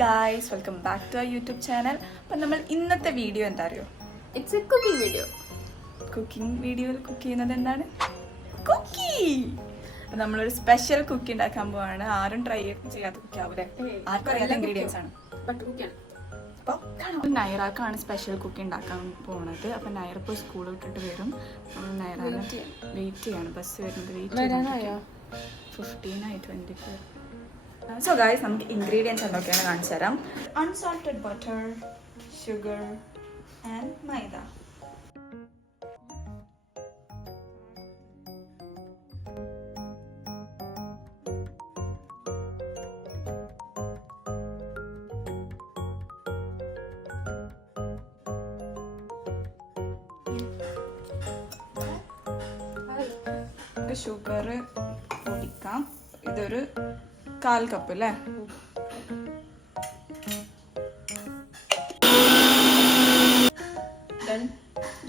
guys, welcome back to our YouTube channel. അപ്പോൾ നമ്മൾ ഇന്നത്തെ വീഡിയോ എന്താ അറിയോ? It's a cooking video. Cooking വീഡിയോയിൽ കുക്ക് ചെയ്യുന്നത് എന്താണ്? കുക്കി. അപ്പോൾ നമ്മളൊരു സ്പെഷ്യൽ കുക്കി ഉണ്ടാക്കാൻ പോവാണ്. ആരും ട്രൈ ചെയ്യാത്ത കുക്കി ആവൂലേ? ആർക്കും അറിയാത്ത ഇൻഗ്രീഡിയൻസ് ആണ്. But കുക്കിയാണ്. അപ്പോൾ നൈറാക്കാണ് സ്പെഷ്യൽ കുക്കി ഉണ്ടാക്കാൻ പോകുന്നത്. അപ്പോൾ നൈറ ഇപ്പോൾ സ്കൂൾ വിട്ടിട്ട് വരും. നമ്മൾ നൈറാനെ വെയിറ്റ് ചെയ്യാണ്. ബസ് വരുന്നത് വെയിറ്റ് 15 24. So guys, നമുക്ക് ഇൻഗ്രീഡിയൻസ് എന്തൊക്കെയാണ് കാണിച്ചു തരാം. Unsalted butter, sugar and maida. Sugar പൊടിക്കാം. ഇതൊരു 1/4 കപ്പ് അല്ലേ?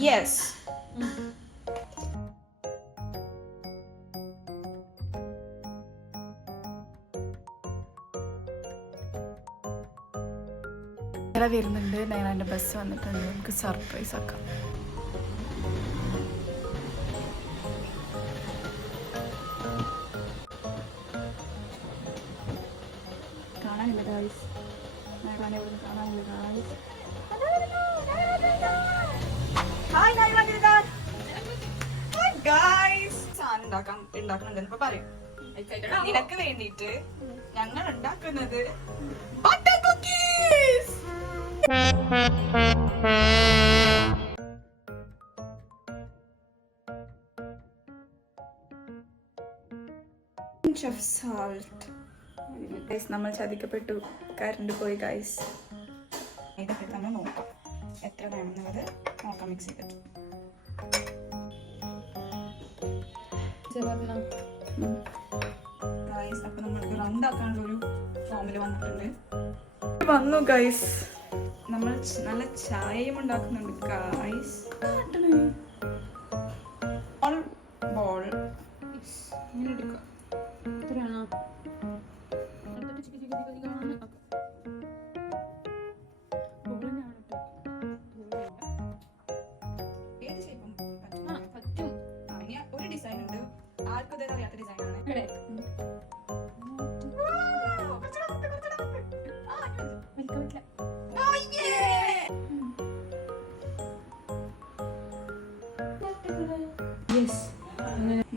യെസ്. വരുന്നുണ്ട്. നൈറാൻ്റെ ബസ് വന്നിട്ടുണ്ട്. നമുക്ക് സർപ്രൈസ് ആക്കാം. കാണാനില്ല ഗായ്സ്, നൈറാനെ ഇവിടെ കാണാനില്ല guys. Hi Nairan, hi guys. സാധനം ഉണ്ടാക്കുന്നുണ്ടെന്ന് ഇപ്പൊ പറയും. നിനക്ക് വേണ്ടിയിട്ട് ഞങ്ങൾ ഉണ്ടാക്കുന്നത് butter cookies. Pinch of salt. Guys, നമ്മൾ ചതിക്കപ്പെട്ടു. കറണ്ട് പോയി ഗൈസ്. ഇതൊക്കെ തന്നെ നോക്കാം എത്ര വേണമെന്നുള്ളത് നോക്കാം. മിക്സ് ചെയ്തിട്ട് ഗൈസ്, അപ്പൊ നമ്മൾക്ക് റൗണ്ട് ആക്കാനുള്ള ഒരു ഫോമിൽ വന്നു ഗൈസ്. നമ്മൾ നല്ല ചായയും ഉണ്ടാക്കുന്നുണ്ട് ഗൈസ്. ബോൾ ഇങ്ങനെ എടുക്കുക. ഒരു ഡിസൈൻ ഉണ്ട്, ആർക്കും ഇതേ അറിയാത്ത ഡിസൈൻ ആണ്.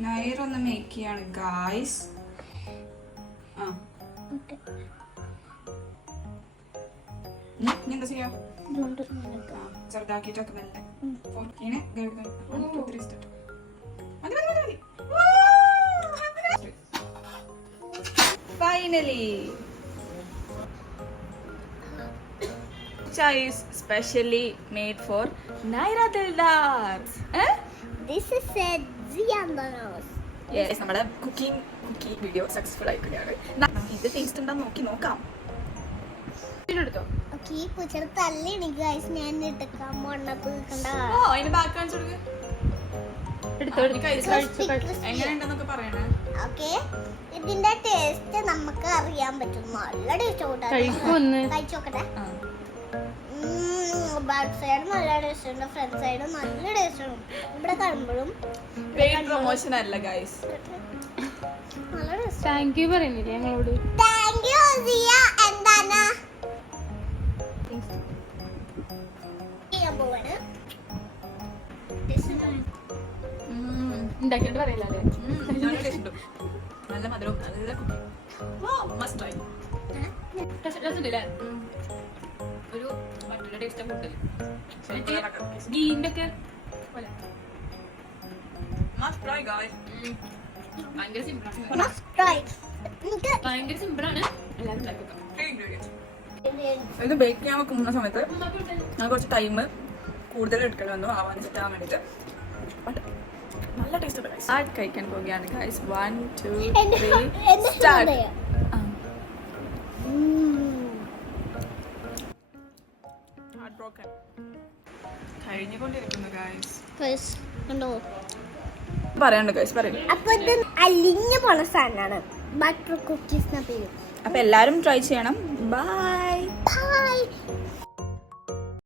നൈറൊന്ന് മേക്ക് ചെയ്യാണ് ഗായ്സ്. എന്താ ചെയ്യാ? ചെറുതാക്കിട്ടൊക്കെ നല്ല finally chai is specially made for Naira Dildar. This is a Ziandanos. Yes, നമ്മുടെ കുക്കിംഗ് വീഡിയോ സക്സസ്ഫുൾ ആയിക്കുകയാണ്. ഇത് ടേസ്റ്റ് ഉണ്ടോ നോക്കാം. എടുത്തോ. ഓക്കേ, കുച്ചർ തല്ലിണി ഗൈസ്. ഞാൻ എടുക്കാൻ പോണത് കണ്ട. ഓ, അതിന് ബാക്ക് കാണിച്ചു കൊടുക്ക്. എങ്ങനെയുണ്ടെന്നൊക്കെ പറയണേ. ഓക്കേ, ഇതിന്റെ ടേസ്റ്റ് നമുക്ക് അറിയാൻ പറ്റും. നല്ല ടേസ്റ്റ് കൂട്ടാ. കഴിച്ചോക്കട്ടെ. ബാക്ക് സൈഡ് നല്ല ടേസ്റ്റ് ഉണ്ട്, ഫ്രണ്ട് സൈഡ് നല്ല ടേസ്റ്റ് ഉണ്ട്. ഇവിടെ കാണുമ്പോഴും പെയ്ഡ് പ്രൊമോഷൻ അല്ല ഗൈസ്. നല്ല ടേസ്റ്റ്. താങ്ക് യു പറയുന്നില്ലേ ഞങ്ങളോട്? താങ്ക് യു സിയ. എന്താണ് ചെയ്യാൻ പോവാണ്? ഉണ്ടാക്കിയിട്ട് പറയില്ലേ? നല്ല മധുരം, നല്ല കുക്കിംഗ്. Must try. ഒരു മറ്റൊരു ടേസ്റ്റ് കൂടുതൽ ഗീന്റെ ഒക്കെ ഭയങ്കര സിമ്പിളാണ്. എല്ലാവരും ഉണ്ടാക്കുക. ഇത് ബേക്ക് ചെയ്യാൻ വെക്കുന്ന സമയത്ത് ഞാൻ കുറച്ച് ടൈം കൂടുതൽ എടുക്കേണ്ടി വന്നു ആവാൻ സെറ്റാൻ വേണ്ടിയിട്ട്. ബട്ട് നല്ല ടേസ്റ്റ് സ്റ്റാർട്ട് കഴിക്കാൻ പോവുകയാണ് ഗൈസ്. 1 2 3 സ്റ്റാർട്ട്. കഴിഞ്ഞുകൊണ്ടിരിക്കുന്നു ഗൈസ്. പറയാണ്ട് ഗൈസ് പറയും. അപ്പൊ ഇത് അലിഞ്ഞു പോണ സാധനമാണ് ബട്ടർ കുക്കീസ്. അപ്പൊ എല്ലാരും ട്രൈ ചെയ്യണം. ബൈ. ഹായ്